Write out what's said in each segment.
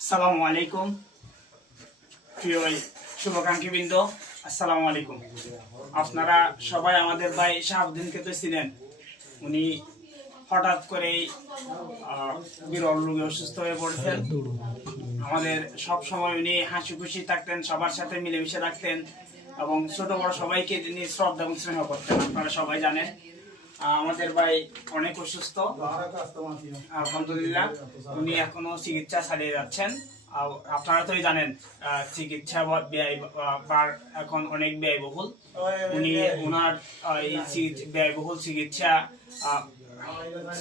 আসসালামু আলাইকুম প্রিয় শুভাকাঙ্ক্ষীবৃন্দ, আসসালামু আলাইকুম। আপনারা সবাই আমাদের ভাই শাহাবুদ্দিনকে তো ছিলেন। উনি হঠাৎ করেই বিরল রোগে অসুস্থ হয়ে পড়েছেন। আমাদের সব সময় উনি হাসি খুশি থাকতেন, সবার সাথে মিলেমিশে রাখতেন এবং ছোট বড় সবাইকে তিনি শ্রদ্ধা এবং স্নেহ করতেন। আপনারা সবাই জানেন আমাদের ভাই অনেক অসুস্থ, আলহামদুলিল্লাহ উনি এখনো চিকিৎসা চালিয়ে যাচ্ছেন। আপনারা তো জানেন চিকিৎসা ব্যয় এখন অনেক ব্যয়বহুল। উনি ওনার এই ব্যয়বহুল চিকিৎসা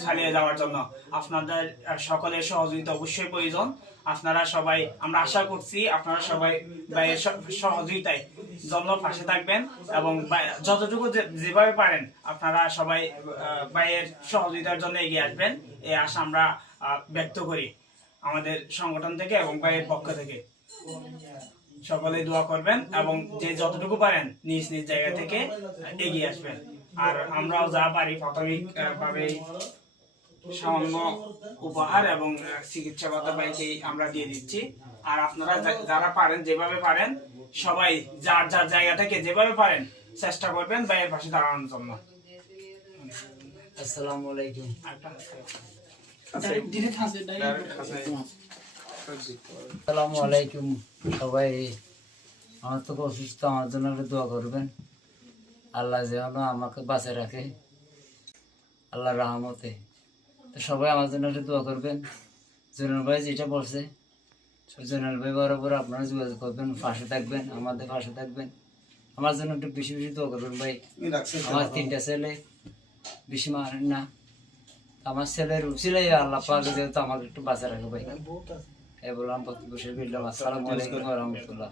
চালিয়ে যাওয়ার জন্য আপনাদের সকলের সহযোগিতা অবশ্যই প্রয়োজন। আপনারা সবাই, আমরা আশা করছি আপনারা সবাই ভাইয়ের সহযোগিতায় জন্য পাশে থাকবেন এবং যতটুকু যেভাবে পারেন আপনারা সবাই ভাইয়ের সহযোগিতার জন্য এগিয়ে আসবেন, এই আশা আমরা ব্যক্ত করি আমাদের সংগঠন থেকে এবং ভাইয়ের পক্ষ থেকে। সকলে দোয়া করবেন এবং যে যতটুকু পারেন নিজ নিজ জায়গা থেকে এগিয়ে আসবেন। আর আমরাও যা পারি প্রাথমিক ভাবে সামান্য উপহার এবং চিকিৎসা ভাতা ভাইকে আমরা দিয়ে দিচ্ছি। আর আপনারা যারা পারেন, যেভাবে পারেন সবাই যার যার জায়গা থেকে যেভাবে পারেন চেষ্টা করবেন ভাইয়ের পাশে দাঁড়ানোর জন্য। আসসালামু আলাইকুম। আসসালামু আলাইকুম সবাই। আমার তো অসুস্থ, আমার জন্য একটু দোয়া করবেন। আল্লাহ যেন আমাকে বাঁচে রাখে আল্লাহর রহমতে। তো সবাই আমার জন্য একটু দোয়া করবেন। জুনাল ভাই যেটা বলছে, জুনাল ভাই বরাবর আপনারা যোগাযোগ করবেন, পাশে থাকবেন, আমাদের পাশে থাকবেন। আমার জন্য একটু বেশি বেশি দোয়া করবেন ভাই। আমার 3টা ছেলে, বেশি মারেন না। আমার ছেলের উচিলে আল্লাহ পাক যেহেতু আমাকে একটু বাঁচা রাখে ভাই। এই বললাম বক্তব্য শেষ করলাম। আসসালামু আলাইকুম ওয়া রাহমাতুল্লাহ।